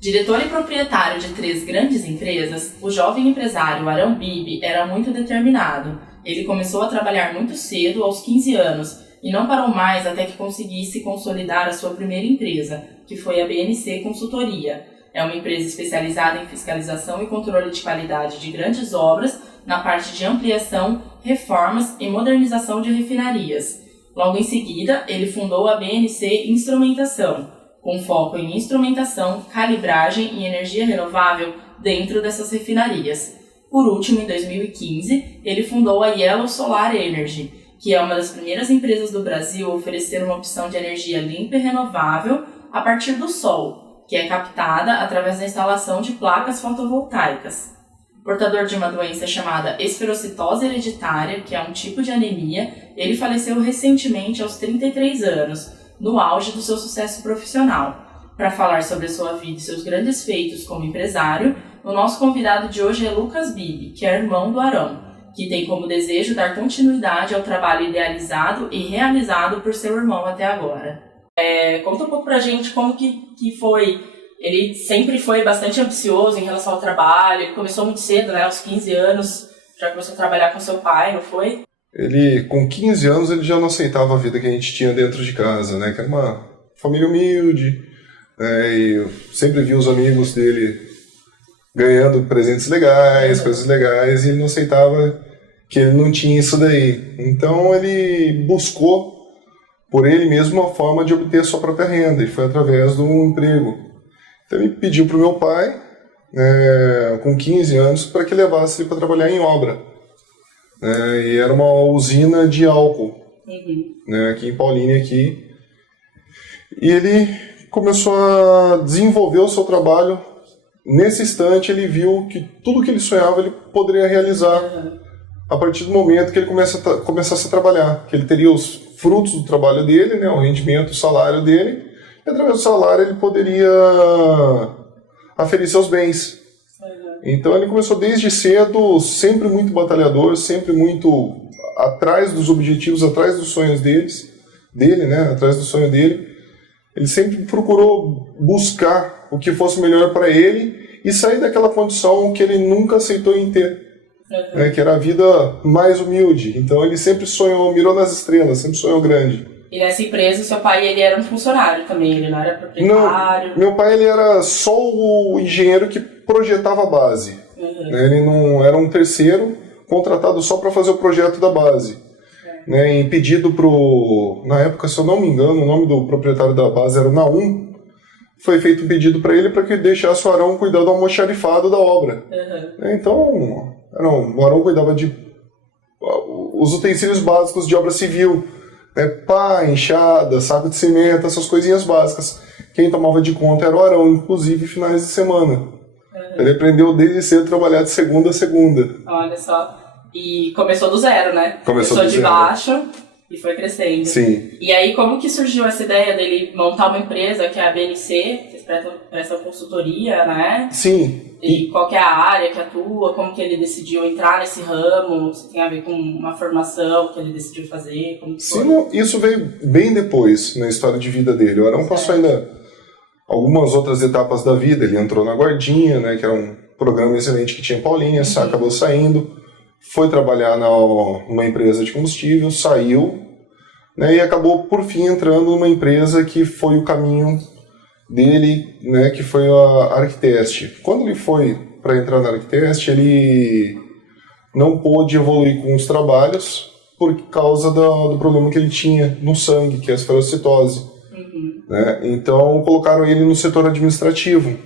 Diretor e proprietário de 3 grandes empresas, o jovem empresário Arão Bibi era muito determinado. Ele começou a trabalhar muito cedo, aos 15 anos, e não parou mais até que conseguisse consolidar a sua primeira empresa, que foi a BNC Consultoria. É uma empresa especializada em fiscalização e controle de qualidade de grandes obras na parte de ampliação, reformas e modernização de refinarias. Logo em seguida, ele fundou a BNC Instrumentação, com foco em instrumentação, calibragem e energia renovável dentro dessas refinarias. Por último, em 2015, ele fundou a Yellow Solar Energy, que é uma das primeiras empresas do Brasil a oferecer uma opção de energia limpa e renovável a partir do sol, que é captada através da instalação de placas fotovoltaicas. Portador de uma doença chamada esferocitose hereditária, que é um tipo de anemia, ele faleceu recentemente aos 33 anos, no auge do seu sucesso profissional. Para falar sobre a sua vida e seus grandes feitos como empresário, o nosso convidado de hoje é Lucas Bibi, que é irmão do Arão, que tem como desejo dar continuidade ao trabalho idealizado e realizado por seu irmão até agora. Conta um pouco pra gente como que foi. Ele sempre foi bastante ambicioso em relação ao trabalho, ele começou muito cedo, né, aos 15 anos, já começou a trabalhar com seu pai, não foi? Ele, com 15 anos, ele já não aceitava a vida que a gente tinha dentro de casa, né, que era uma família humilde, né, e eu sempre vi os amigos dele ganhando presentes legais, coisas legais, e ele não aceitava que ele não tinha isso daí. Então ele buscou por ele mesmo uma forma de obter sua própria renda, e foi através do emprego. Então ele pediu para o meu pai, com 15 anos, para que levasse ele para trabalhar em obra. E era uma usina de álcool, aqui em Paulínia. Aqui. E ele começou a desenvolver o seu trabalho. Nesse instante ele viu que tudo que ele sonhava ele poderia realizar a partir do momento que ele começasse a trabalhar. Que ele teria os frutos do trabalho dele, né, o rendimento, o salário dele. E através do salário ele poderia aferir seus bens. Então ele começou desde cedo, sempre muito batalhador, sempre muito atrás dos objetivos, atrás dos sonhos atrás do sonho dele. Ele sempre procurou buscar o que fosse melhor para ele e sair daquela condição que ele nunca aceitou em ter, que era a vida mais humilde. Então ele sempre sonhou, mirou nas estrelas, sempre sonhou grande. E nessa empresa, seu pai ele era um funcionário também, ele não era proprietário? Não, meu pai ele era só o engenheiro que projetava a base. Ele não era um terceiro contratado só para fazer o projeto da base. Em pedido na época, se eu não me engano, o nome do proprietário da base era Naum. Foi feito um pedido para ele para que deixasse o Arão cuidar do almoxarifado da obra. Então, o Arão cuidava de os utensílios básicos de obra civil. Pá, enxada, saco de cimento, essas coisinhas básicas. Quem tomava de conta era o Arão, inclusive finais de semana. Ele aprendeu desde cedo a trabalhar de segunda a segunda. Olha só. E começou do zero, né? Começou de baixo e foi crescendo. Sim. E aí, como que surgiu essa ideia dele montar uma empresa, que é a BNC, vocês prestam consultoria, né? Sim. E qual que é a área que atua, como que ele decidiu entrar nesse ramo, se tem a ver com uma formação que ele decidiu fazer, como que foi? Sim, isso veio bem depois na história de vida dele. O Arão passou ainda algumas outras etapas da vida. Ele entrou na Guardinha, que era um programa excelente que tinha em Paulínia, acabou saindo, foi trabalhar numa empresa de combustível, saiu, e acabou por fim entrando numa empresa que foi o caminho dele, que foi a Arquiteste. Quando ele foi para entrar na Arquiteste, ele não pôde evoluir com os trabalhos por causa do problema que ele tinha no sangue, que é a esferocitose. Então colocaram ele no setor administrativo.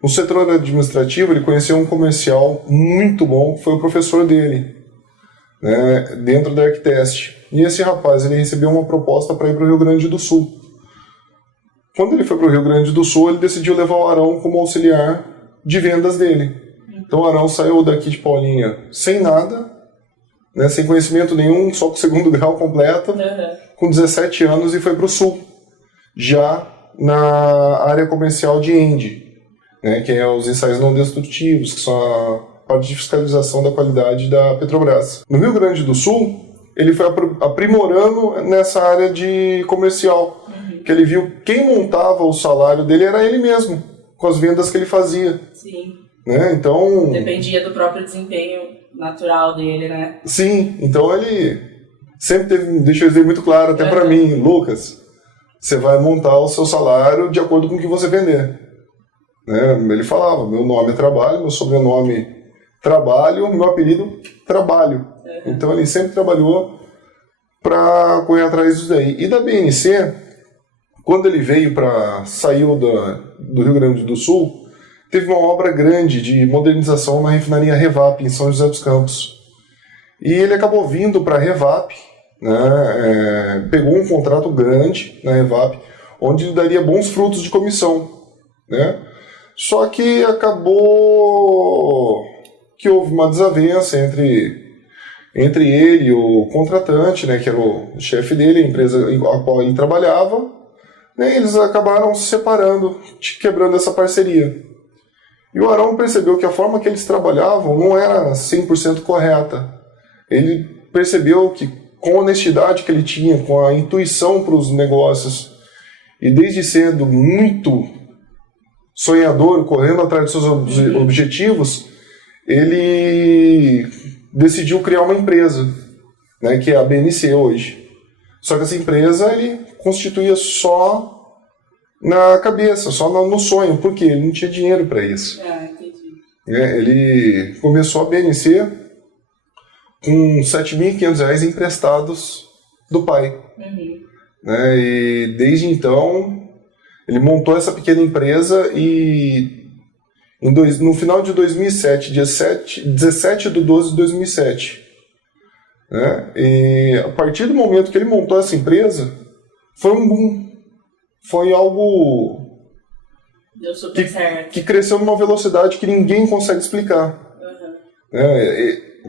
No setor administrativo ele conheceu um comercial muito bom, que foi o professor dele, dentro da Arquiteste. E esse rapaz ele recebeu uma proposta para ir para o Rio Grande do Sul. Quando ele foi para o Rio Grande do Sul, ele decidiu levar o Arão como auxiliar de vendas dele. Então o Arão saiu daqui de Paulínia sem nada, sem conhecimento nenhum, só com o segundo grau completo, com 17 anos, e foi para o Sul, já na área comercial de ENDE, que é os ensaios não destrutivos, que são a parte de fiscalização da qualidade da Petrobras. No Rio Grande do Sul, ele foi aprimorando nessa área de comercial, que ele viu quem montava o salário dele era ele mesmo. com as vendas que ele fazia. Sim. Né? Então, dependia do próprio desempenho natural dele, né? Sim, então ele sempre deixou isso muito claro até para mim, Lucas, você vai montar o seu salário de acordo com o que você vender. Né? Ele falava, meu nome é Trabalho, meu sobrenome Trabalho, meu apelido Trabalho. Então ele sempre trabalhou para correr atrás disso daí. E da BNC, quando ele saiu do Rio Grande do Sul, teve uma obra grande de modernização na refinaria Revap, em São José dos Campos. E ele acabou vindo para a Revap, né, pegou um contrato grande na Revap, onde ele daria bons frutos de comissão. Né? Só que acabou que houve uma desavença entre ele e o contratante, né, que era o chefe dele, a empresa a qual ele trabalhava, né, e eles acabaram se separando, quebrando essa parceria. E o Arão percebeu que a forma que eles trabalhavam não era 100% correta. Ele percebeu que com a honestidade que ele tinha, com a intuição para os negócios, e desde cedo muito sonhador, correndo atrás dos seus objetivos, ele decidiu criar uma empresa, né, que é a BNC hoje. Só que essa empresa ele constituía só na cabeça, só no sonho, porque ele não tinha dinheiro para isso. Entendi. Ele começou a BNC com R$ 7.500 emprestados do pai. Né, e desde então ele montou essa pequena empresa e no final de 2007, dia 17/12/2007, né, e a partir do momento que ele montou essa empresa, foi um boom. Foi algo deu super certo, que cresceu numa velocidade que ninguém consegue explicar.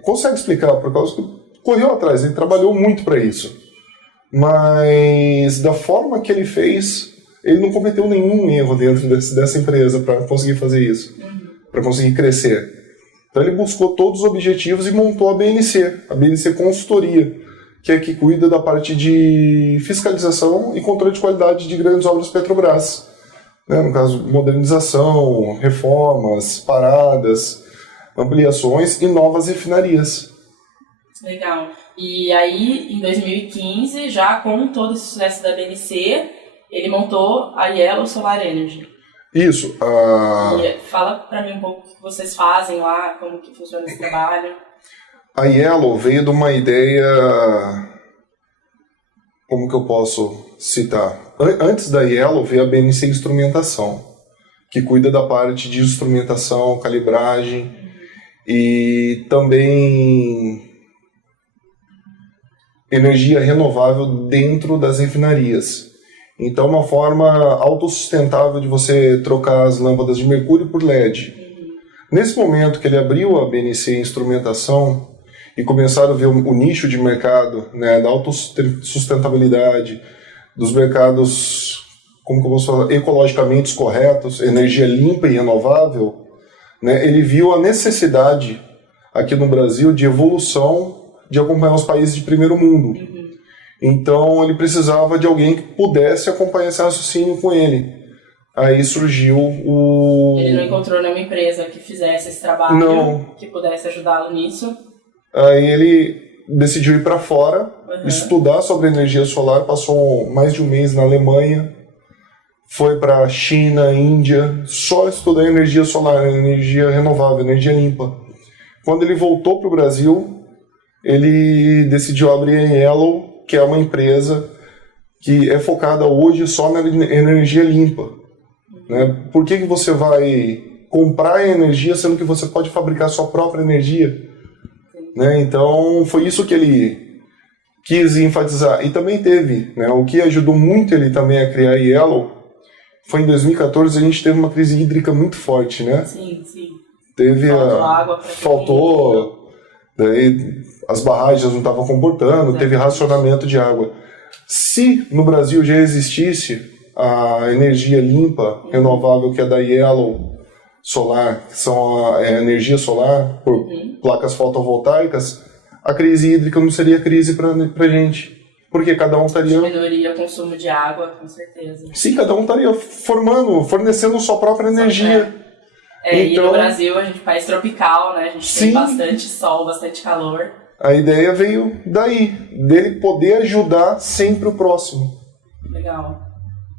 Consegue explicar por causa que correu atrás, ele trabalhou muito para isso. Mas da forma que ele fez, ele não cometeu nenhum erro dentro dessa empresa para conseguir fazer isso, para conseguir crescer. Então ele buscou todos os objetivos e montou a BNC Consultoria, que é que cuida da parte de fiscalização e controle de qualidade de grandes obras Petrobras. Né? No caso, modernização, reformas, paradas, ampliações e novas refinarias. Legal. E aí, em 2015, já com todo esse sucesso da BNC, ele montou a Yellow Solar Energy. Isso. E fala para mim um pouco o que vocês fazem lá, como que funciona esse trabalho. A Yellow veio de uma ideia, como que eu posso citar? Antes da Yellow veio a BNC Instrumentação, que cuida da parte de instrumentação, calibragem e também energia renovável dentro das refinarias. Então, uma forma autossustentável de você trocar as lâmpadas de mercúrio por LED. Nesse momento que ele abriu a BNC Instrumentação e começaram a ver o nicho de mercado, né, da autossustentabilidade, dos mercados, como que eu posso falar, ecologicamente corretos, energia limpa e renovável, né, ele viu a necessidade aqui no Brasil de evolução, de acompanhar os países de primeiro mundo. Então ele precisava de alguém que pudesse acompanhar esse raciocínio com ele. Aí surgiu o... Ele não encontrou nenhuma empresa que fizesse esse trabalho, que pudesse ajudá-lo nisso. Aí ele decidiu ir para fora, estudar sobre energia solar, passou mais de um mês na Alemanha, foi para China, Índia, só estudar energia solar, energia renovável, energia limpa. Quando ele voltou para o Brasil, ele decidiu abrir a Yellow, que é uma empresa que é focada hoje só na energia limpa. Né? Por que você vai comprar energia sendo que você pode fabricar sua própria energia? Né? Então foi isso que ele quis enfatizar. E também teve, né, o que ajudou muito ele também a criar a Yellow, foi em 2014 a gente teve uma crise hídrica muito forte, né? Sim, sim. Faltou água. Faltou, daí as barragens não estavam comportando, teve racionamento de água. Se no Brasil já existisse a energia limpa, renovável, que é da Yellow Solar, que são a energia solar por placas fotovoltaicas, a crise hídrica não seria crise para a gente. Porque cada um estaria... Diminuiria o consumo de água, com certeza. Sim, cada um estaria fornecendo sua própria energia. E no Brasil, a gente é um país tropical, né? A gente tem bastante sol, bastante calor. A ideia veio daí, dele poder ajudar sempre o próximo. Legal.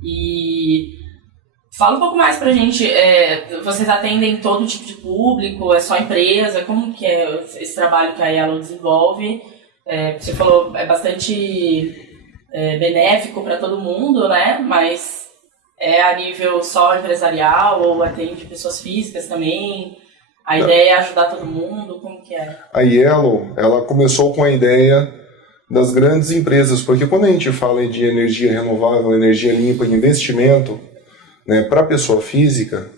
E fala um pouco mais pra gente, vocês atendem todo tipo de público, é só empresa? Como que é esse trabalho que a Yellow desenvolve? Você falou, é bastante benéfico para todo mundo, né? Mas é a nível só empresarial ou atende pessoas físicas também? A ideia é ajudar todo mundo? Como que é? A Yellow, ela começou com a ideia das grandes empresas, porque quando a gente fala de energia renovável, energia limpa, investimento, né, para a pessoa física,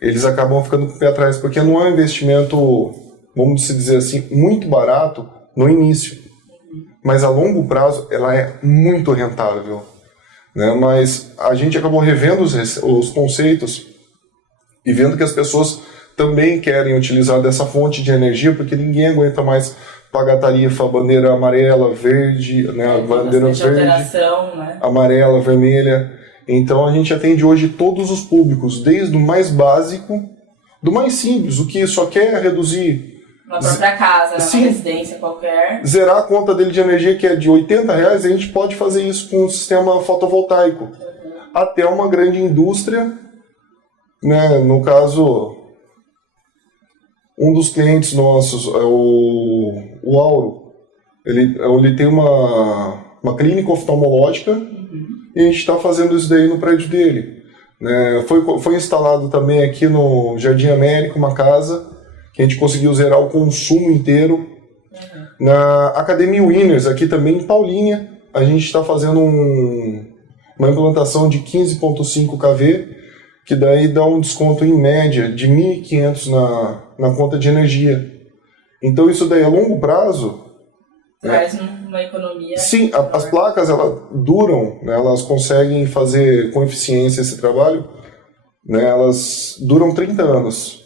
eles acabam ficando com o pé atrás, porque não é um investimento, vamos dizer assim, muito barato no início, mas a longo prazo ela é muito rentável, né? Mas a gente acabou revendo os conceitos e vendo que as pessoas também querem utilizar dessa fonte de energia, porque ninguém aguenta mais pagar tarifa, bandeira amarela, verde, né, bandeira verde, né? amarela, vermelha. Então a gente atende hoje todos os públicos, desde o mais básico, do mais simples, o que só quer reduzir na própria casa, na residência qualquer. Zerar a conta dele de energia, que é de R$80, a gente pode fazer isso com um sistema fotovoltaico. Até uma grande indústria, né, no caso, um dos clientes nossos é o Auro. Ele tem uma clínica oftalmológica e a gente está fazendo isso daí no prédio dele. Né, foi instalado também aqui no Jardim América uma casa que a gente conseguiu zerar o consumo inteiro. Na Academia Winners, aqui também em Paulínia, a gente está fazendo uma implantação de 15.5 kV, que daí dá um desconto em média de R$ 1.500 na conta de energia. Então isso daí a longo prazo... Traz uma economia... Sim, as placas elas duram, né, elas conseguem fazer com eficiência esse trabalho, né, elas duram 30 anos.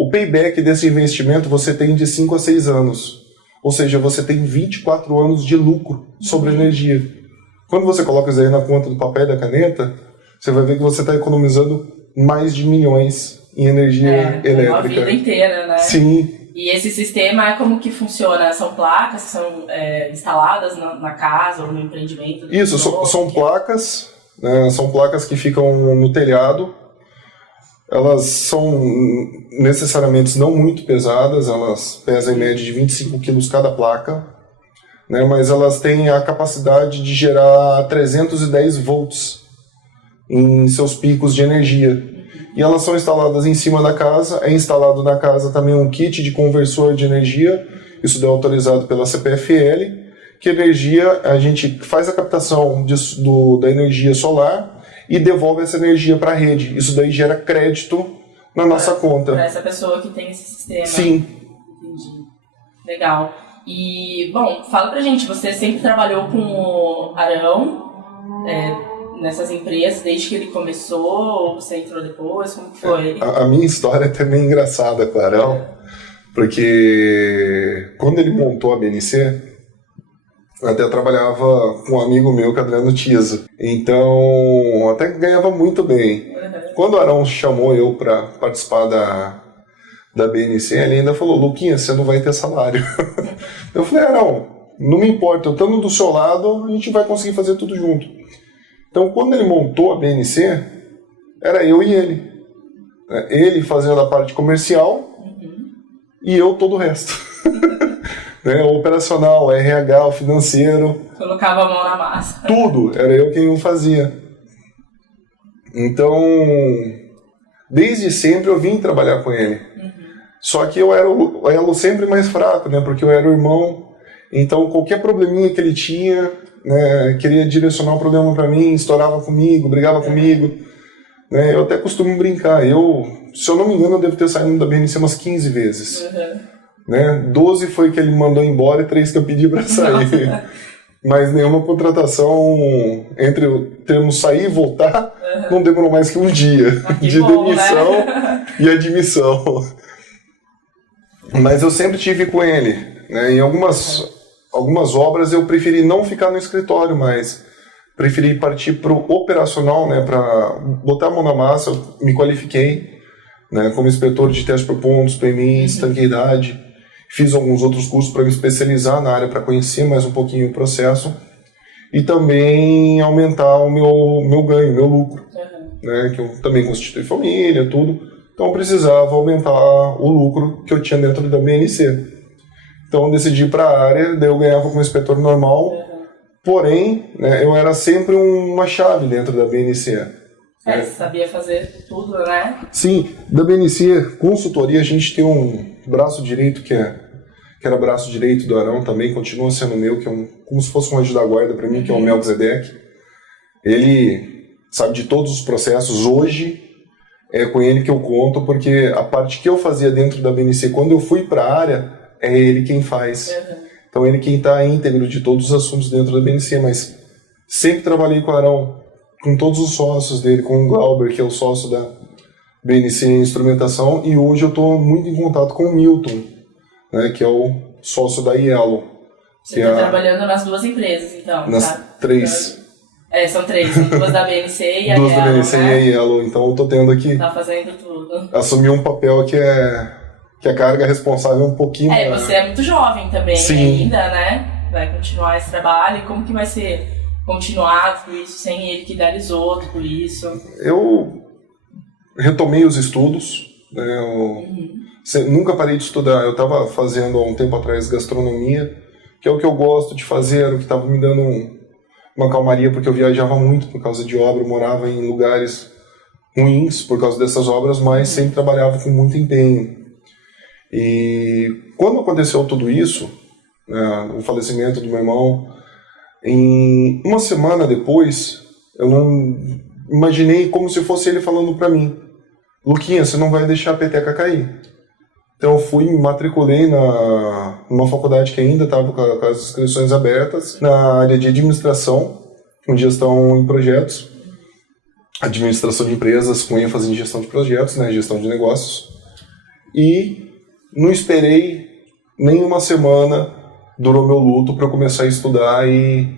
O payback desse investimento você tem de 5 a 6 anos. Ou seja, você tem 24 anos de lucro sobre a energia. Quando você coloca isso aí na conta do papel e da caneta, você vai ver que você está economizando mais de milhões em energia elétrica. Uma vida inteira, né? Sim. E esse sistema, como que funciona? São placas que são instaladas na casa ou no empreendimento? Isso, são placas, né, são placas que ficam no telhado. Elas são necessariamente não muito pesadas, elas pesam em média de 25 kg cada placa, né, mas elas têm a capacidade de gerar 310 volts em seus picos de energia. E elas são instaladas em cima da casa, é instalado na casa também um kit de conversor de energia, isso é autorizado pela CPFL, que energia, a gente faz a captação da energia solar e devolve essa energia para a rede. Isso daí gera crédito na nossa conta. Para essa pessoa que tem esse sistema. Sim. Entendi. Legal. E, bom, fala pra gente, você sempre trabalhou com o Arão nessas empresas, desde que ele começou, ou você entrou depois? Como que foi? A minha história é também engraçada com o Arão, porque quando ele montou a BNC, eu até trabalhava com um amigo meu, que é Adriano Tiso. Então, até ganhava muito bem. Quando o Arão chamou eu para participar da BNC, ele ainda falou: Luquinha, você não vai ter salário. Eu falei: Arão, não me importa, eu estando do seu lado, a gente vai conseguir fazer tudo junto. Então, quando ele montou a BNC, era eu e ele. Ele fazendo a parte comercial e eu todo o resto. O operacional, o RH, o financeiro. Colocava a mão na massa. Tudo, era eu quem o fazia. Então, desde sempre eu vim trabalhar com ele. Só que eu era o elo sempre mais fraco, né? Porque eu era o irmão. Então, qualquer probleminha que ele tinha, né, queria direcionar um problema para mim, estourava comigo, brigava comigo. Né? Eu até costumo brincar. Se eu não me engano, eu devo ter saído da BNC umas 15 vezes. Né? 12 foi que ele mandou embora e 3 que eu pedi para sair. Mas nenhuma contratação entre o termo sair e voltar não demorou mais que um dia de demissão, né? E admissão. Mas eu sempre tive com ele, né? Em algumas algumas obras eu preferi não ficar no escritório, mas preferi partir para o operacional, né, para botar a mão na massa. Eu me qualifiquei, né, como inspetor de teste por pontos, PMI, estanqueidade. Fiz alguns outros cursos para me especializar na área, para conhecer mais um pouquinho o processo e também aumentar o meu ganho, meu lucro, né, que eu também constitui família, tudo. Então eu precisava aumentar o lucro que eu tinha dentro da BNC. Então eu decidi ir para a área, daí eu ganhava como inspetor normal, porém, né, eu era sempre uma chave dentro da BNC. Você sabia fazer tudo, né? Sim, da BNC Consultoria a gente tem um braço direito que era braço direito do Arão também, continua sendo meu, que é como se fosse um anjo da guarda para mim, que é o Melquisedeque. Ele sabe de todos os processos. Hoje é com ele que eu conto, porque a parte que eu fazia dentro da BNC, quando eu fui para a área, é ele quem faz. Então ele quem está íntegro de todos os assuntos dentro da BNC, mas sempre trabalhei com o Arão, com todos os sócios dele, com o Glauber, que é o sócio da BNC Instrumentação, e hoje eu estou muito em contato com o Milton, né, que é o sócio da Yellow. Você está trabalhando nas duas empresas, então? Nas três. São três, duas da BNC e a duas Yellow, da BNC, né? E a Yellow, então eu estou tendo que tá fazendo tudo. Assumir um papel que a carga responsável é um pouquinho... Você é muito jovem também. Sim. Ainda, né? Vai continuar esse trabalho, e como que vai ser continuar tudo isso sem ele que idealizou tudo isso? Eu retomei os estudos, né? Nunca parei de estudar. Eu estava fazendo há um tempo atrás gastronomia, que é o que eu gosto de fazer, era o que estava me dando uma calmaria, porque eu viajava muito por causa de obra, eu morava em lugares ruins por causa dessas obras, mas sempre trabalhava com muito empenho. E quando aconteceu tudo isso, né, o falecimento do meu irmão, em uma semana depois, eu não imaginei como se fosse ele falando para mim: Luquinha, você não vai deixar a peteca cair. Então eu fui, me matriculei numa faculdade que ainda estava com as inscrições abertas, na área de administração, com gestão em projetos, administração de empresas com ênfase em gestão de projetos, né, gestão de negócios. E não esperei nem uma semana, durou meu luto, para eu começar a estudar e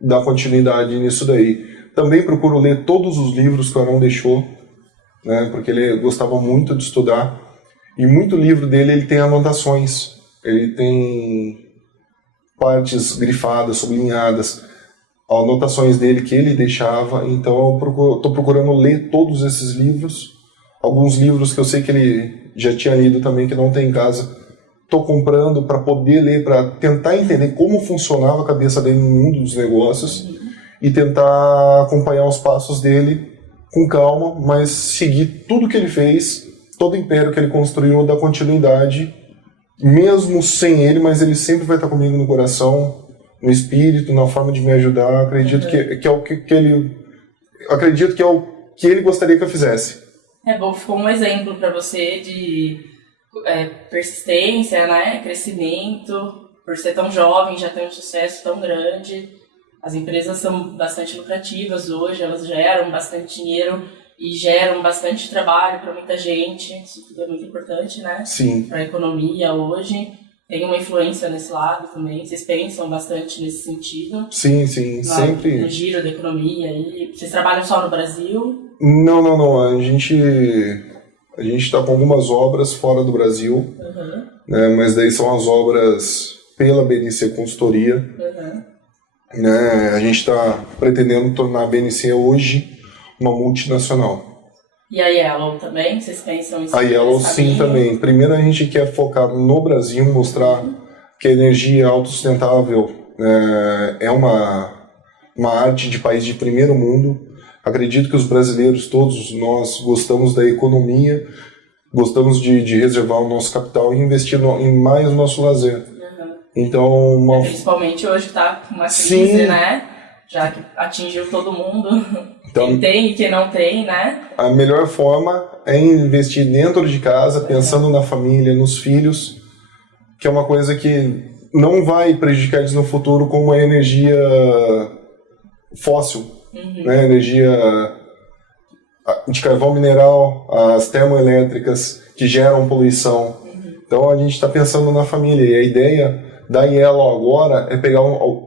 dar continuidade nisso daí. Também procuro ler todos os livros que o Arão deixou, né, porque ele gostava muito de estudar. E muito livro dele ele tem anotações, ele tem partes grifadas, sublinhadas, anotações dele que ele deixava. Então eu estou procurando ler todos esses livros. Alguns livros que eu sei que ele já tinha lido também, que não tem em casa, estou comprando para poder ler, para tentar entender como funcionava a cabeça dele no mundo dos negócios e tentar acompanhar os passos dele com calma, mas seguir tudo que ele fez, todo o império que ele construiu, dar continuidade, mesmo sem ele, mas ele sempre vai estar comigo no coração, no espírito, na forma de me ajudar. Acredito que é o que ele... Acredito que é o que ele gostaria que eu fizesse. É bom, ficou um exemplo para você de persistência, né, crescimento, por ser tão jovem, já tem um sucesso tão grande. As empresas são bastante lucrativas hoje, elas geram bastante dinheiro e geram bastante trabalho para muita gente. Isso tudo é muito importante, né? Sim. Para a economia hoje. Tem uma influência nesse lado também. Vocês pensam bastante nesse sentido? Sim, sempre. No giro da economia. E vocês trabalham só no Brasil? Não. A gente está com algumas obras fora do Brasil, né? Mas daí são as obras pela BNC Consultoria. Né? A gente está pretendendo tornar a BNC hoje uma multinacional. E a Yellow também? Vocês pensam em... A Yellow sim também. Primeiro a gente quer focar no Brasil, mostrar que a energia autossustentável é uma arte de país de primeiro mundo. Acredito que os brasileiros, todos nós, gostamos da economia, gostamos de reservar o nosso capital e investir mais no nosso lazer. Então, principalmente hoje que está com uma crise, né? Já que atingiu todo mundo. Então, quem tem e quem não tem, né? A melhor forma é investir dentro de casa, pensando na família, nos filhos, que é uma coisa que não vai prejudicar eles no futuro como a energia fóssil, né? Energia de carvão mineral, as termoelétricas que geram poluição. Então a gente está pensando na família e a ideia da Yellow agora é pegar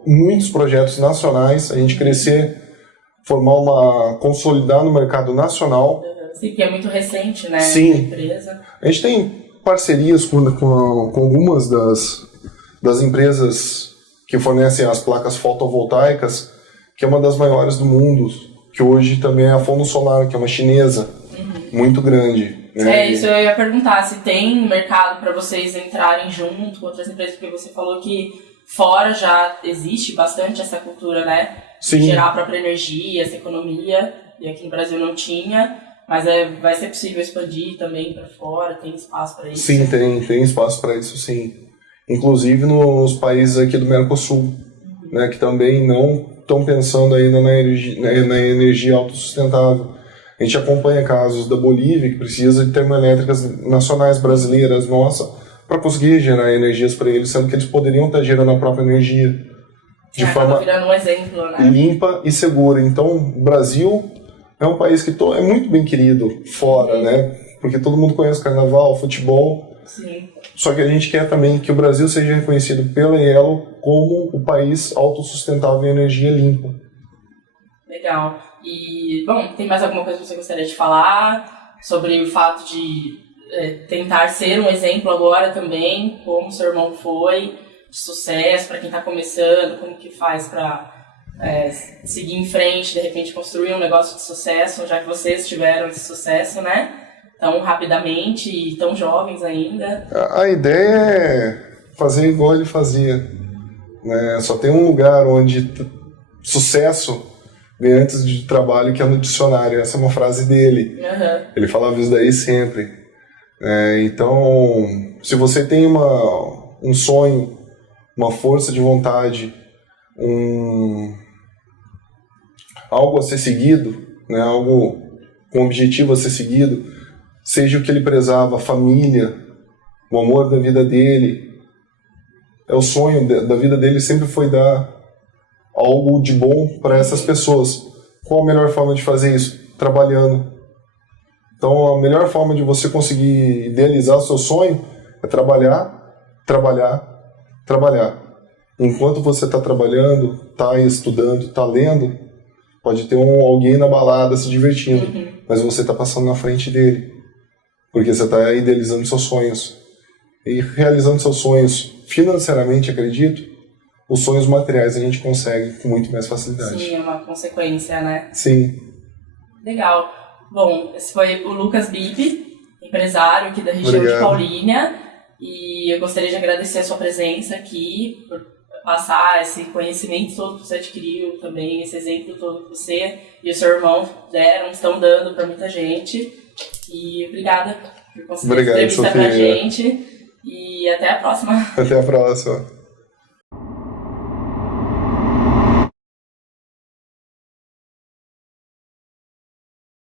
muitos projetos nacionais, a gente crescer, consolidar no mercado nacional. Sim, que é muito recente, né? Sim. A empresa. A gente tem parcerias com algumas das empresas que fornecem as placas fotovoltaicas, que é uma das maiores do mundo, que hoje também é a Fono Solar, que é uma chinesa, muito grande. Né? Isso eu ia perguntar, se tem mercado para vocês entrarem junto com outras empresas, porque você falou que fora já existe bastante essa cultura, né? Sim. De gerar a própria energia, essa economia, e aqui no Brasil não tinha, mas vai ser possível expandir também para fora, tem espaço para isso? Sim, tem espaço para isso, sim. Inclusive nos países aqui do Mercosul, né, que também não estão pensando ainda na energia autossustentável. A gente acompanha casos da Bolívia, que precisa de termoelétricas nacionais brasileiras, para conseguir gerar energias para eles, sendo que eles poderiam estar gerando a própria energia de forma virando um exemplo, né? limpa e segura. Então, o Brasil é um país que é muito bem querido fora, né? Porque todo mundo conhece carnaval, futebol. Sim. Só que a gente quer também que o Brasil seja reconhecido pela Yellow como o país autossustentável em energia limpa. Legal. E, bom, tem mais alguma coisa que você gostaria de falar sobre o fato de tentar ser um exemplo agora também, como seu irmão foi, de sucesso, para quem está começando, como que faz para seguir em frente, de repente construir um negócio de sucesso, já que vocês tiveram esse sucesso, né? Tão rapidamente e tão jovens ainda. A ideia é fazer igual ele fazia, né? Só tem um lugar onde sucesso vem antes de trabalho, que é no dicionário. Essa é uma frase dele. Ele falava isso daí sempre. Então, se você tem um sonho, uma força de vontade, algo a ser seguido, né? Algo com objetivo a ser seguido, seja o que ele prezava, a família, o amor da vida dele, o sonho da vida dele sempre foi dar algo de bom para essas pessoas. Qual a melhor forma de fazer isso? Trabalhando. Então, a melhor forma de você conseguir idealizar o seu sonho é trabalhar, trabalhar, trabalhar. Enquanto você está trabalhando, está estudando, está lendo, pode ter alguém na balada se divertindo, mas você está passando na frente dele, porque você está idealizando seus sonhos. E realizando seus sonhos financeiramente, acredito, os sonhos materiais a gente consegue com muito mais facilidade. Sim, é uma consequência, né? Sim. Legal. Bom, esse foi o Lucas Bibi, empresário aqui da região Obrigado. de Paulínia, e eu gostaria de agradecer a sua presença aqui, por passar esse conhecimento todo que você adquiriu também, esse exemplo todo que você e o seu irmão estão dando para muita gente. E obrigada por conseguir entrevistar pra gente. E até a próxima. Até a próxima.